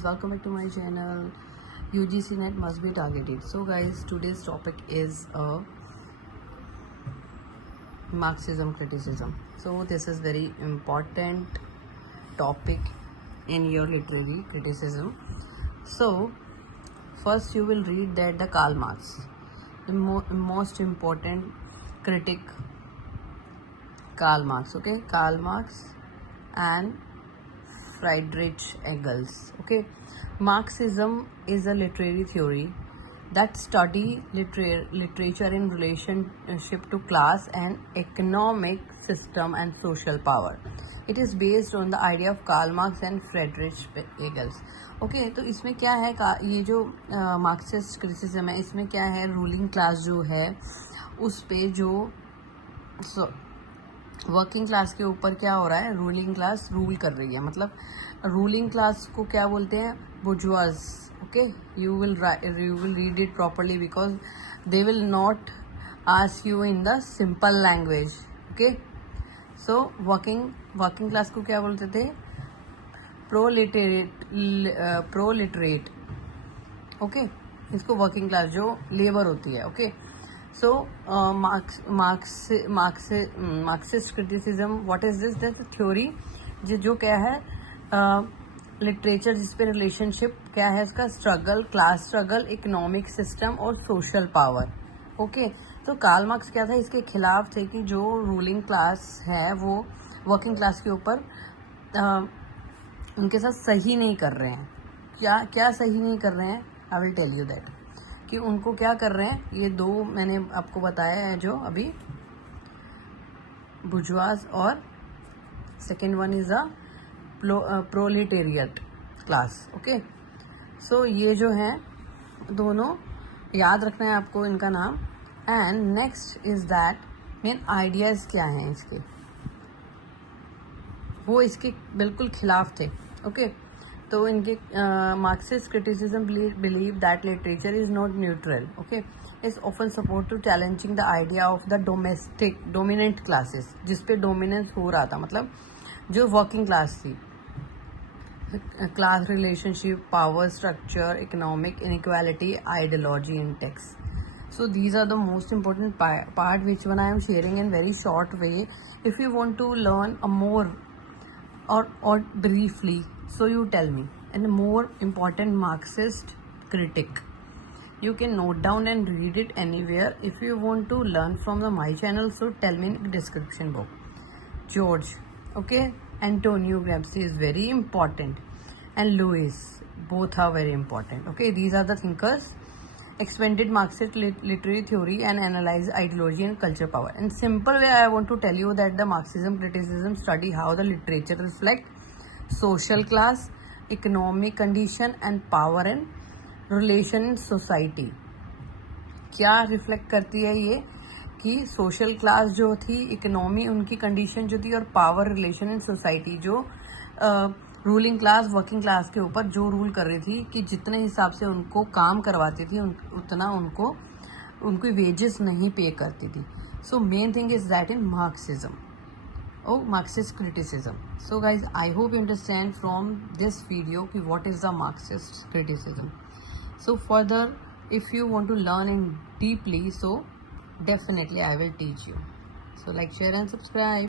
guys, welcome back to my channel. UGC net must be targeted. So guys, today's topic is Marxism criticism. So this is very important topic in your literary criticism. So first you will read that the Karl Marx, the most important critic, Karl Marx. Okay, Karl Marx and Friedrich Engels. Okay, Marxism is a literary theory that study literature in relationship to class and economic system and social power. It is based on the idea of Karl Marx and Friedrich Engels. Okay तो इसमें क्या है, ये जो Marxist criticism है, इसमें क्या है, रूलिंग क्लास जो है उस पे जो वर्किंग क्लास के ऊपर क्या हो रहा है, रूलिंग क्लास रूल कर रही है. मतलब रूलिंग क्लास को क्या बोलते हैं, bourgeois. Okay, you will read it properly because they will not ask you in the simple language. Okay, so working class को क्या बोलते थे, प्रोलिटरेट. ओके, इसको वर्किंग क्लास जो लेबर होती है. Okay, so Marxist criticism, what is this? That's a theory जो क्या है, लिटरेचर जिस पे रिलेशनशिप क्या है उसका, struggle, class struggle, economic system और सोशल पावर. ओके, तो कार्ल मार्क्स क्या था, इसके खिलाफ थे कि जो रूलिंग क्लास है वो वर्किंग क्लास के ऊपर उनके साथ सही नहीं कर रहे हैं. क्या सही नहीं कर रहे हैं, I will tell you that कि उनको क्या कर रहे हैं. ये दो मैंने आपको बताया है जो अभी, बुर्जुआज और second one is a proletariat class. Okay, so ये जो हैं दोनों याद रखना है आपको इनका नाम. And next is that main ideas क्या हैं इसके, वो इसके बिल्कुल खिलाफ थे. ओके, तो इनके Marxist criticism believe that literature is not neutral. Okay, is often support to challenging the idea of the dominant classes, जिस पे डोमिनेंस हो रहा था. मतलब जो वर्किंग क्लास थी, class relationship, power structure, economic inequality, ideology in text. So these are the most important part which one I am sharing in very short way. If you want to learn a more or briefly, so you tell me. And more important Marxist critic, you can note down and read it anywhere. If you want to learn from my channel, so tell me in the description box. George, okay, Antonio Gramsci is very important, and Lewis, both are very important. Okay, these are the thinkers expanded Marxist literary theory and analyze ideology and culture power. In simple way, I want to tell you that the Marxism criticism study how the literature reflect social class, economic condition and power and relation in society. क्या reflect करती है ये कि social class जो थी, economy उनकी condition जो थी, और पावर रिलेशन इन सोसाइटी, जो रूलिंग क्लास वर्किंग क्लास के ऊपर जो रूल कर रही थी कि जितने हिसाब से उनको काम करवाती थी उतना उनकी वेजेस नहीं पे करती थी. So main thing is that in Marxism or Marxist criticism. So guys, I hope you understand from this video कि what is the Marxist criticism. So further, if you want to learn in deeply, so definitely I will teach you. So like, share and subscribe.